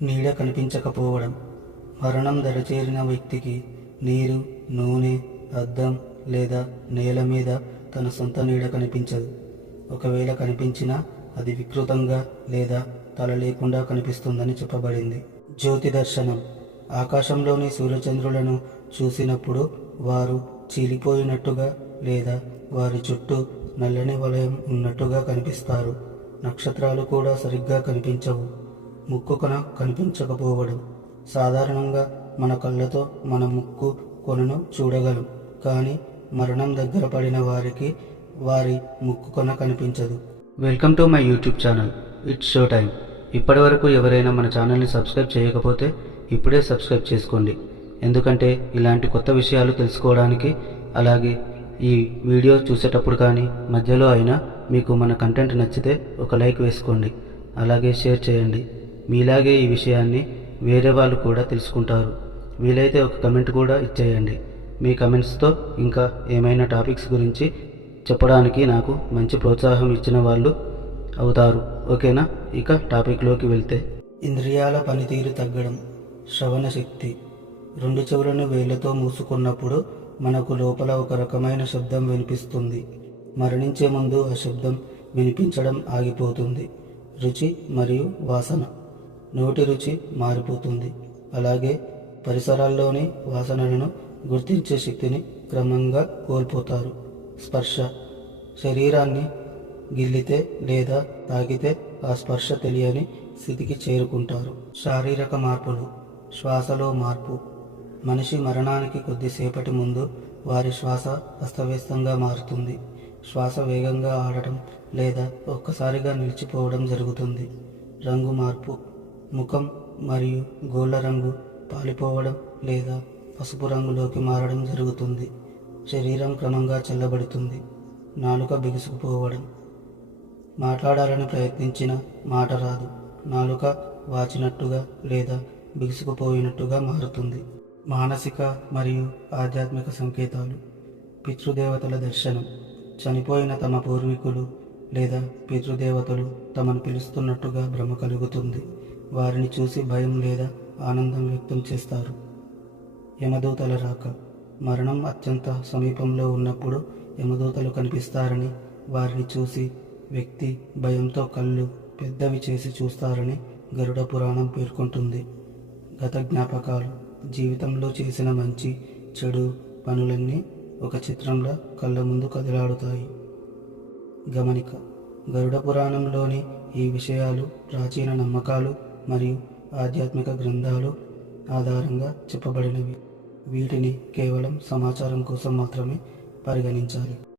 నీడ కనిపించకపోవడం. మరణం దరిచేరిన వ్యక్తికి నీరు, నూనె, అద్దం లేదా నేల మీద తన సొంత నీడ కనిపించదు. ఒకవేళ కనిపించినా అది వికృతంగా లేదా తల లేకుండా కనిపిస్తుందని చెప్పబడింది. జ్యోతి దర్శనం. ఆకాశంలోని సూర్యచంద్రులను చూసినప్పుడు వారు చీలిపోయినట్టుగా లేదా వారి చుట్టూ నల్లని వలయం ఉన్నట్టుగా కనిపిస్తారు. నక్షత్రాలు కూడా సరిగ్గా కనిపించవు. ముక్కు కొన కనిపించకపోవడం. సాధారణంగా మన కళ్ళతో మన ముక్కు కొనను చూడగలం, కానీ మరణం దగ్గర పడిన వారికి వారి ముక్కు కొన కనిపించదు. Welcome to my YouTube channel, it's show time. ఇప్పటి వరకు ఎవరైనా మన ఛానల్ని సబ్స్క్రైబ్ చేయకపోతే ఇప్పుడే సబ్స్క్రైబ్ చేసుకోండి, ఎందుకంటే ఇలాంటి కొత్త విషయాలు తెలుసుకోవడానికి. అలాగే ఈ వీడియో చూసేటప్పుడు కానీ మధ్యలో అయినా మీకు మన కంటెంట్ నచ్చితే ఒక లైక్ వేసుకోండి, అలాగే షేర్ చేయండి. మీలాగే ఈ విషయాన్ని వేరే వాళ్ళు కూడా తెలుసుకుంటారు. వీలైతే ఒక కమెంట్ కూడా ఇచ్చేయండి. మీ కమెంట్స్తో ఇంకా ఏమైనా టాపిక్స్ గురించి చెప్పడానికి నాకు మంచి ప్రోత్సాహం ఇచ్చిన వాళ్ళు అవుతారు. ఓకేనా? ఇక టాపిక్లోకి వెళ్తే, ఇంద్రియాల పనితీరు తగ్గడం. శ్రవణ శక్తి. రెండు చెవులను వేళ్లతో మూసుకున్నప్పుడు మనకు లోపల ఒక రకమైన శబ్దం వినిపిస్తుంది. మరణించే ముందు ఆ శబ్దం వినిపించడం ఆగిపోతుంది. రుచి మరియు వాసన. నోటి రుచి మారిపోతుంది. అలాగే పరిసరాల్లోని వాసనలను గుర్తించే శక్తిని క్రమంగా కోల్పోతారు. స్పర్శ. శరీరాన్ని గిల్లితే లేదా తాకితే ఆ స్పర్శ తెలియని స్థితికి చేరుకుంటారు. శారీరక మార్పులు. శ్వాసలో మార్పు. మనిషి మరణానికి కొద్దిసేపటి ముందు వారి శ్వాస అస్తవ్యస్తంగా మారుతుంది. శ్వాస వేగంగా ఆడటం లేదా ఒక్కసారిగా నిలిచిపోవడం జరుగుతుంది. రంగు మార్పు. ముఖం మరియు గోళ్ళ రంగు పాలిపోవడం లేదా పసుపు రంగులోకి మారడం జరుగుతుంది. శరీరం క్రమంగా చల్లబడుతుంది. నాలుక బిగుసుకుపోవడం. మాట్లాడాలని ప్రయత్నించిన మాట రాదు. నాలుక వాచినట్టుగా లేదా బిగుసుకుపోయినట్టుగా మారుతుంది. మానసిక మరియు ఆధ్యాత్మిక సంకేతాలు. పితృదేవతల దర్శనం. చనిపోయిన తమ పూర్వీకులు లేదా పితృదేవతలు తమను పిలుస్తున్నట్టుగా భ్రమ కలుగుతుంది. వారిని చూసి భయం లేదా ఆనందం వ్యక్తం చేస్తారు. యమదూతల రాక. మరణం అత్యంత సమీపంలో ఉన్నప్పుడు యమదూతలు కనిపిస్తారని, వారిని చూసి వ్యక్తి భయంతో కళ్ళు పెద్దవి చేసి చూస్తారని గరుడ పురాణం పేర్కొంటుంది. గత జ్ఞాపకాలు. జీవితంలో చేసిన మంచి చెడు పనులన్నీ ఒక చిత్రంలా కళ్ళ ముందు కదలాడుతాయి. గమనిక. గరుడ పురాణంలోని ఈ విషయాలు ప్రాచీన నమ్మకాలు మరియు ఆధ్యాత్మిక గ్రంథాలు ఆధారంగా చెప్పబడినవి. వీటిని కేవలం సమాచారం కోసం మాత్రమే పరిగణించాలి.